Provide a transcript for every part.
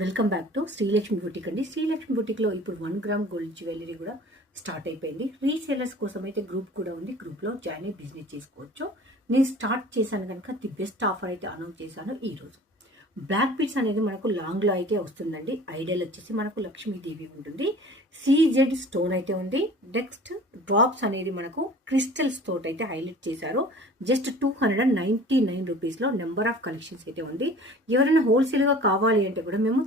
Welcome back to Srilakshmi boutique అండి. Srilakshmi boutique లో ఇప్పుడు 1 గ్రామ్ గోల్డ్ జ్యువెలరీ కూడా స్టార్ట్ అయిపోయింది. రీసేలర్స్ కోసం అయితే గ్రూప్ కూడా ఉంది. గ్రూప్ లో జాయిన్ అయ్యి బిజినెస్ చేసుకోవచ్చు. నేను స్టార్ట్ చేశాను కనుక ది బెస్ట్ ఆఫర్ అయితే అనౌన్స్ చేశాను ఈ రోజు. బ్లాక్ బీడ్స్ అనేది మనకు లాంగ్ లో అయితే వస్తుందండి. ఐడియల్ వచ్చేసి మనకు లక్ష్మీదేవి ఉంటుంది. CZ స్టోన్ అయితే ఉంది. నెక్స్ట్ డ్రాప్స్ అనేది మనకు క్రిస్టల్స్ తోటి అయితే హైలైట్ చేశారు. జస్ట్ 299 రూపీస్ లో నెంబర్ ఆఫ్ కలెక్షన్స్ అయితే ఉంది. ఎవరైనా హోల్సేల్ గా కావాలి అంటే కూడా మేము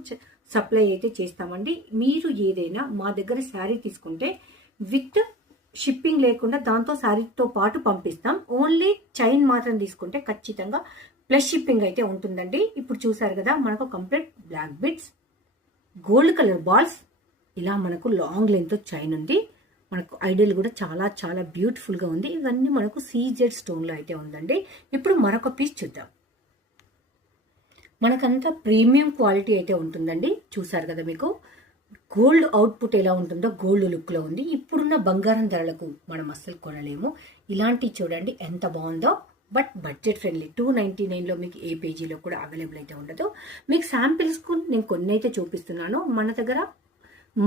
సప్లై అయితే చేస్తామండి. మీరు ఏదైనా మా దగ్గర శారీ తీసుకుంటే విత్ షిప్పింగ్ లేకుండా దాంతో శారీతో పాటు పంపిస్తాం. ఓన్లీ చైన్ మాత్రం తీసుకుంటే ఖచ్చితంగా ప్లస్ షిప్పింగ్ అయితే ఉంటుందండి. ఇప్పుడు చూసారు కదా మనకు complete black bits, gold colour balls, ఇలా మనకు లాంగ్ లెంత్ చైన్ ఉంది. మనకు ఐడియల్ కూడా చాలా చాలా బ్యూటిఫుల్ గా ఉంది. ఇవన్నీ మనకు CZ స్టోన్ లో అయితే ఉందండి. ఇప్పుడు మరొక పీస్ చూద్దాం. మనకంతా ప్రీమియం క్వాలిటీ అయితే ఉంటుందండి. చూసారు కదా మీకు గోల్డ్ అవుట్పుట్ ఎలా ఉంటుందో గోల్డ్ లుక్ లో ఉంది. ఇప్పుడున్న బంగారం ధరలకు మనం అస్సలు కొనలేము. ఇలాంటివి చూడండి ఎంత బాగుందో. బట్ బడ్జెట్ ఫ్రెండ్లీ 299 లో మీకు ఏ పేజీలో కూడా అవైలబుల్ అయితే ఉండదు. మీకు శాంపిల్స్ కు నేను కొన్ని అయితే చూపిస్తున్నాను. మన దగ్గర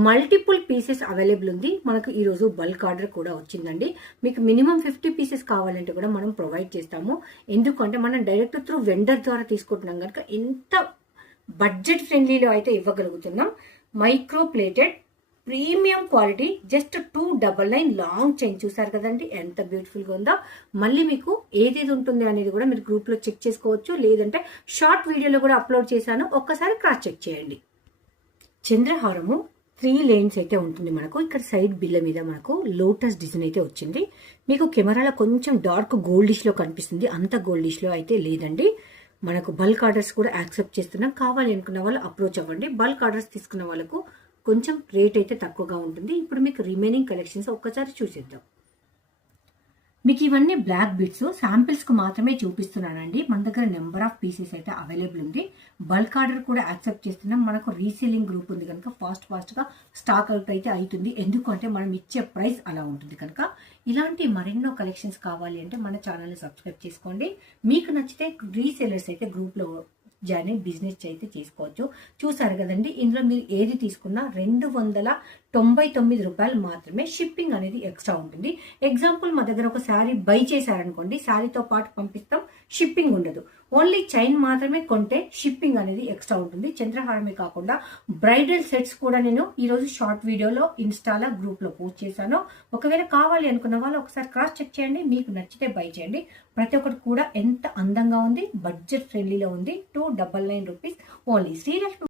మల్టిపుల్ పీసెస్ అవైలబుల్ ఉంది. మనకు ఈ రోజు బల్క్ ఆర్డర్ కూడా వచ్చిందండి. మీకు మినిమం 50 పీసెస్ కావాలంటే కూడా మనం ప్రొవైడ్ చేస్తాము. ఎందుకంటే మనం డైరెక్ట్ త్రూ వెండర్ ద్వారా తీసుకుంటున్నాం కనుక ఎంత బడ్జెట్ ఫ్రెండ్లీలో అయితే ఇవ్వగలుగుతున్నాం. Micro plated premium quality just 299 long chain చూసారు కదండి ఎంత బ్యూటిఫుల్ గా ఉందో. మళ్ళీ మీకు ఏదేది ఉంటుంది అనేది కూడా మీరు గ్రూప్ లో చెక్ చేసుకోవచ్చు. లేదంటే షార్ట్ వీడియోలో కూడా అప్లోడ్ చేశాను, ఒక్కసారి క్రాస్ చెక్ చేయండి. చంద్రహారము 3 లేన్స్ అయితే ఉంటుంది. మనకు ఇక్కడ సైడ్ బిల్ల మీద మనకు లోటస్ డిజైన్ అయితే వచ్చింది. మీకు కెమెరాలో కొంచెం డార్క్ గోల్డిష్ లో కనిపిస్తుంది, అంత గోల్డిష్ లో అయితే లేదండి. మనకు బల్క్ ఆర్డర్స్ కూడా యాక్సెప్ట్ చేస్తున్నాం. కావాలి అనుకున్న వాళ్ళు అప్రోచ్ అవ్వండి. బల్క్ ఆర్డర్స్ తీసుకున్న వాళ్ళకు కొంచెం రేట్ అయితే తక్కువగా ఉంటుంది. ఇప్పుడు మీకు రిమైనింగ్ కలెక్షన్స్ ఒక్కసారి చూసేద్దాం. మీకు ఇవన్నీ బ్లాక్ బీడ్స్ శాంపిల్స్ కు మాత్రమే చూపిస్తున్నానండి. మన దగ్గర నెంబర్ ఆఫ్ పీసెస్ అయితే అవైలబుల్ ఉంది. బల్క్ ఆర్డర్ కూడా యాక్సెప్ట్ చేస్తున్నాం. మనకు రీసేలింగ్ గ్రూప్ ఉంది కనుక ఫాస్ట్ గా స్టాక్ అవుట్ అయితే అవుతుంది. ఎందుకంటే మనం ఇచ్చే ప్రైస్ అలా ఉంటుంది కనుక. ఇలాంటి మరెన్నో కలెక్షన్స్ కావాలి అంటే మన ఛానల్ సబ్స్క్రైబ్ చేసుకోండి. మీకు నచ్చితే రీసేలర్స్ అయితే గ్రూప్ లో జాయిన్ అయ్యి బిజినెస్ అయితే చేసుకోవచ్చు. చూసారు కదండి ఇందులో మీరు ఏది తీసుకున్నా 299 రూపాయలు మాత్రమే షిప్పింగ్ అనేది ఎక్స్ట్రా ఉంటుంది. ఎగ్జాంపుల్ మా దగ్గర ఒక శారీ బై చేశారనుకోండి, శారీతో పాటు పంపిస్తాం, షిప్పింగ్ ఉండదు. ఓన్లీ చైన్ మాత్రమే కొంటే షిప్పింగ్ అనేది ఎక్స్ట్రా ఉంటుంది. చంద్రహారమే కాకుండా బ్రైడల్ సెట్స్ కూడా నేను ఈ రోజు షార్ట్ వీడియోలో ఇన్స్టాలో గ్రూప్ లో పోస్ట్ చేశాను. ఒకవేళ కావాలి అనుకున్న వాళ్ళు ఒకసారి క్రాస్ చెక్ చేయండి. మీకు నచ్చితే బై చేయండి. ప్రతి ఒక్కటి కూడా ఎంత అందంగా ఉంది, బడ్జెట్ ఫ్రెండ్లీలో ఉంది. 299 రూపీస్ ఓన్లీ. శ్రీలక్ష్మి